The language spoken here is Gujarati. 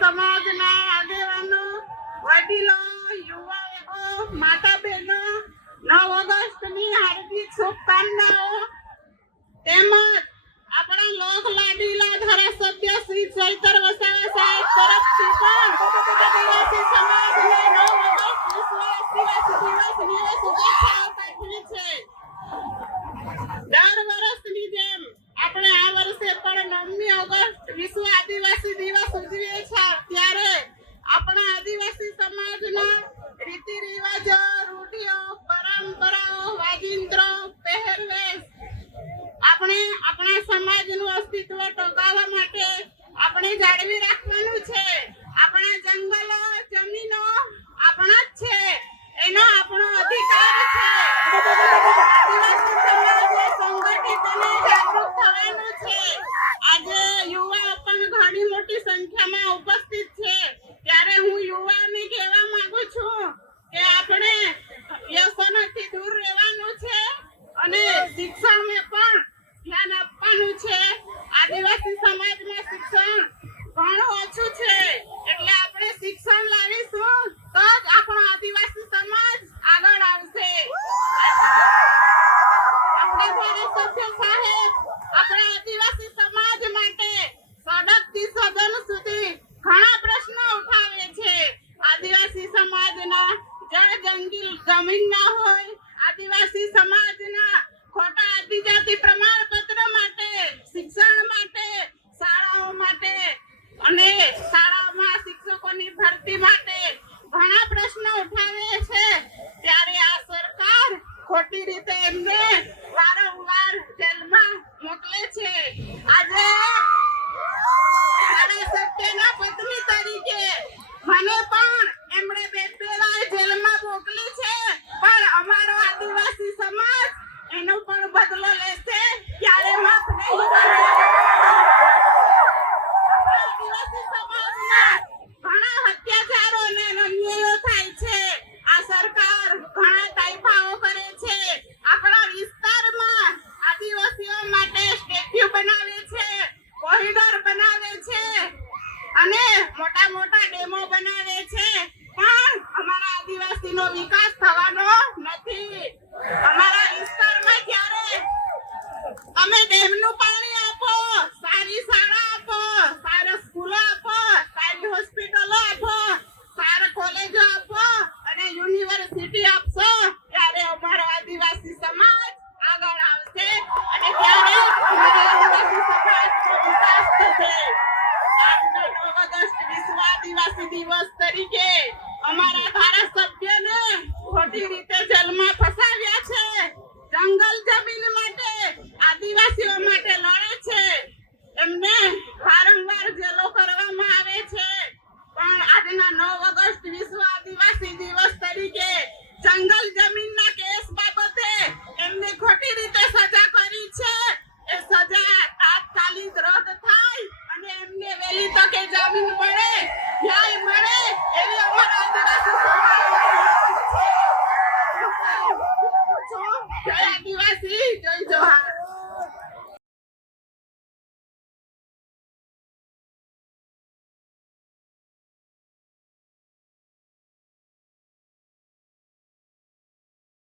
સમાજના આગેવાનો, વડીલો, યુવાઓ, માતા બહેનો 9 ઓગસ્ટની હાર્દિક શુભકામનાઓ તેમજ આપણા લોક લાડીલા ધારાસભ્ય શ્રી ચૈતર વસાવા સાહેબ તરફથી પણ આદિવાસી સમાજને 9 ઓગસ્ટ વિશ્વ આદિવાસી દિવસની શુભેચ્છાઓ પાઠવી છે. દર વર્ષની જેમ આપણે આ વર્ષે પણ 9મી ઓગસ્ટ વિશ્વ આદિવાસી દિવસ ઉજવીએ છીએ. ત્યારે આપણા આદિવાસી સમાજના રીતિ રિવાજો, રૂઢિઓ, પરંપરાઓ, વાજિંત્રો, પહેરવેશ આપણે આપણા સમાજનું અસ્તિત્વ ટકાવવા માટે આપણે જાળવી રાખવાનું છે. આપણા જંગલો, જમીનો આપણા જ છે, એનો આપણો અધિકાર છે. આદિવાસી સમાજે સંગઠિત અને જાગૃત થવાનું છે. આજે યુવાઓ પણ ઘણી મોટી સંખ્યામાં ઉપસ્થિત છે. ત્યારે હું યુવાઓને કહેવા માંગુ છું કે આપણે વ્યસનોથી દૂર રહેવાનું છે અને શિક્ષણને પણ ધ્યાન આપવાનું છે. આદિવાસી સમાજમાં શિક્ષણ ઘણું ઓછું છે, એટલે આપણે શિક્ષણ લાવીશું તો જ આપણો આદિવાસી સમાજ આગળ આવશે. આપણા ધારાસભ્ય સાહેબ આપણા આદિવાસી સમાજ માટે સડકથી સદન સુધી ઘણા પ્રશ્નો ઉઠાવે છે. આદિવાસી સમાજના જમીન ના હોય, આદિવાસી સમાજના ખોટા આદિજાતિ પ્રમાણપત્ર માટે, શિક્ષણ માટે, શાળાઓ માટે અને શાળામાં શિક્ષકોની ભરતી માટે ઘણા પ્રશ્નો ઉઠાવે છે. ત્યારે આ સરકાર ખોટી રીતે એમને વારંવાર જેલમાં મોકલે છે. આજે ધારાસભ્યના પત્ની તરીકે મને પણ એમણે 2 વાર જેલમાં મોકલી છે, પણ અમારો આદિવાસી સમાજ એનો પણ બદલો લેશે, ક્યારે માફ નહીં કરે. આદિવાસી સમાજના ઘણા અત્યાચારો અને અન્યાયો થાય છે. આ સરકાર ઘણા તાઇફાઓ કરે છે. આપણા વિસ્તારમાં આદિવાસીઓ માટે સ્ટેચ્યુ બનાવે છે, કોરિડોર બનાવે છે અને મોટા મોટા ડેમો બનાવે છે, પણ અમારા આદિવાસીનો વિકાસ થવાનો નથી. અમારા વિસ્તારમાં જ્યારે અમે ડેમનું પાણી આપો, સારી શાળા આપો, સારા સ્કૂલો આપો, સારી હોસ્પિટલો આપો, સારા કોલેજો આપો અને યુનિવર્સિટી આપશો, ત્યારે અમારો આદિવાસી સમાજ આગળ આવશે અને ત્યારે અમારા આદિવાસી સમાજનો વિકાસ થશે. આજના 9 ઓગસ્ટ વિશ્વ આદિવાસી દિવસ તરીકે અમારા ધારાસભ્યને ખોટી રીતે જેલમાં ફસાવ્યા છે. જંગલ જમીન માટે, આદિવાસીઓ માટે લડે છે. એમને વારંવાર જેલો કરવામાં આવે